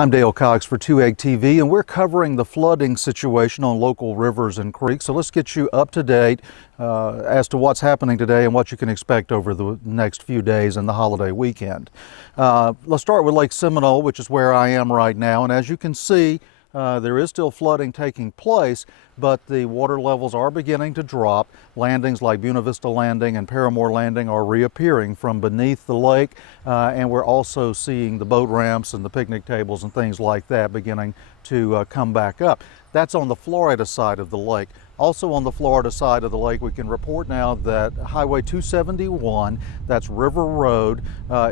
I'm Dale Cox for 2AG TV, and we're covering the flooding situation on local rivers and creeks. So let's get you up to date as to what's happening today and what you can expect over the next few days and the holiday weekend. Let's start with Lake Seminole, which is where I am right now. And as you can see, there is still flooding taking place, but the water levels are beginning to drop. Landings like Buena Vista Landing and Paramore Landing are reappearing from beneath the lake, and we're also seeing the boat ramps and the picnic tables and things like that beginning to come back up. That's on the Florida side of the lake. Also on the Florida side of the lake, we can report now that Highway 271, that's River Road,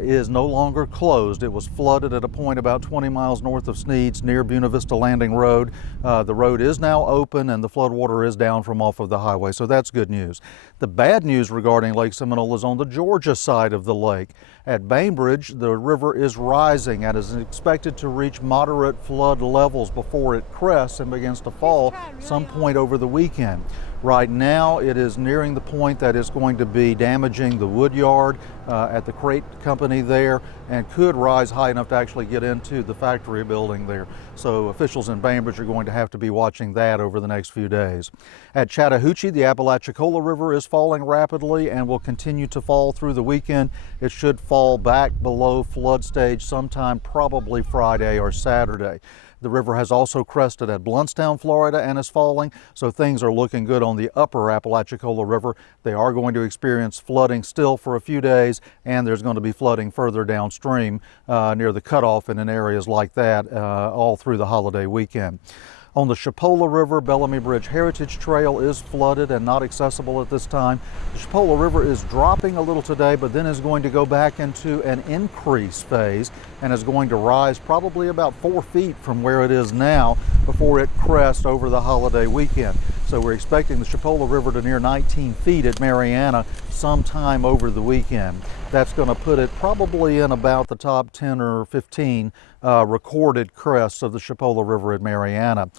is no longer closed. It was flooded at a point about 20 miles north of Sneads near Buena Vista Landing Road. The road is now open and the floodwater is down from off of the highway, so that's good news. The bad news regarding Lake Seminole is on the Georgia side of the lake. At Bainbridge, the river is rising and is expected to reach moderate flood levels before it crests and begins to fall some point over the weekend. Right now, it is nearing the point that it's going to be damaging the wood yard at the crate company there and could rise high enough to actually get into the factory building there. So officials in Bainbridge are going to have to be watching that over the next few days. At Chattahoochee, the Apalachicola River is falling rapidly and will continue to fall through the weekend. It should fall back below flood stage sometime probably Friday or Saturday. The river has also crested at Bluntstown, Florida, and is falling, so things are looking good on the upper Apalachicola River. They are going to experience flooding still for a few days, and there's going to be flooding further downstream near the cutoff and in areas like that all through the holiday weekend. On the Chipola River, Bellamy Bridge Heritage Trail is flooded and not accessible at this time. The Chipola River is dropping a little today, but then is going to go back into an increase phase and is going to rise probably about 4 feet from where it is now before it crests over the holiday weekend. So we're expecting the Chipola River to near 19 feet at Marianna sometime over the weekend. That's going to put it probably in about the top 10 or 15 recorded crests of the Chipola River at Marianna.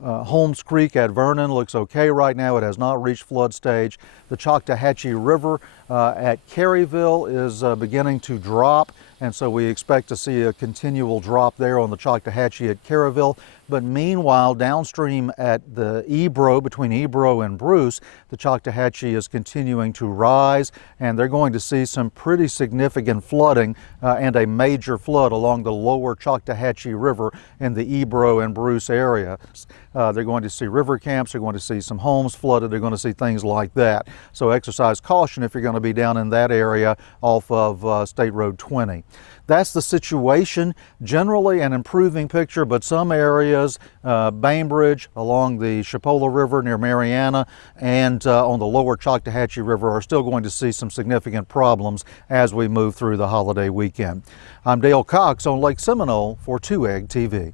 Holmes Creek at Vernon looks okay right now. It has not reached flood stage. The Choctawhatchee River at Caryville is beginning to drop, and so we expect to see a continual drop there on the Choctawhatchee at Caryville. But meanwhile, downstream at the Ebro, between Ebro and Bruce, the Choctawhatchee is continuing to rise, and they're going to see some pretty significant flooding and a major flood along the lower Choctawhatchee River in the Ebro and Bruce area. They're going to see river camps, they're going to see some homes flooded, they're going to see things like that. So exercise caution if you're going to be down in that area off of State Road 20. That's the situation, generally an improving picture, but some areas, Bainbridge along the Chipola River near Marianna and on the lower Choctawhatchee River are still going to see some significant problems as we move through the holiday weekend. I'm Dale Cox on Lake Seminole for 2AG TV.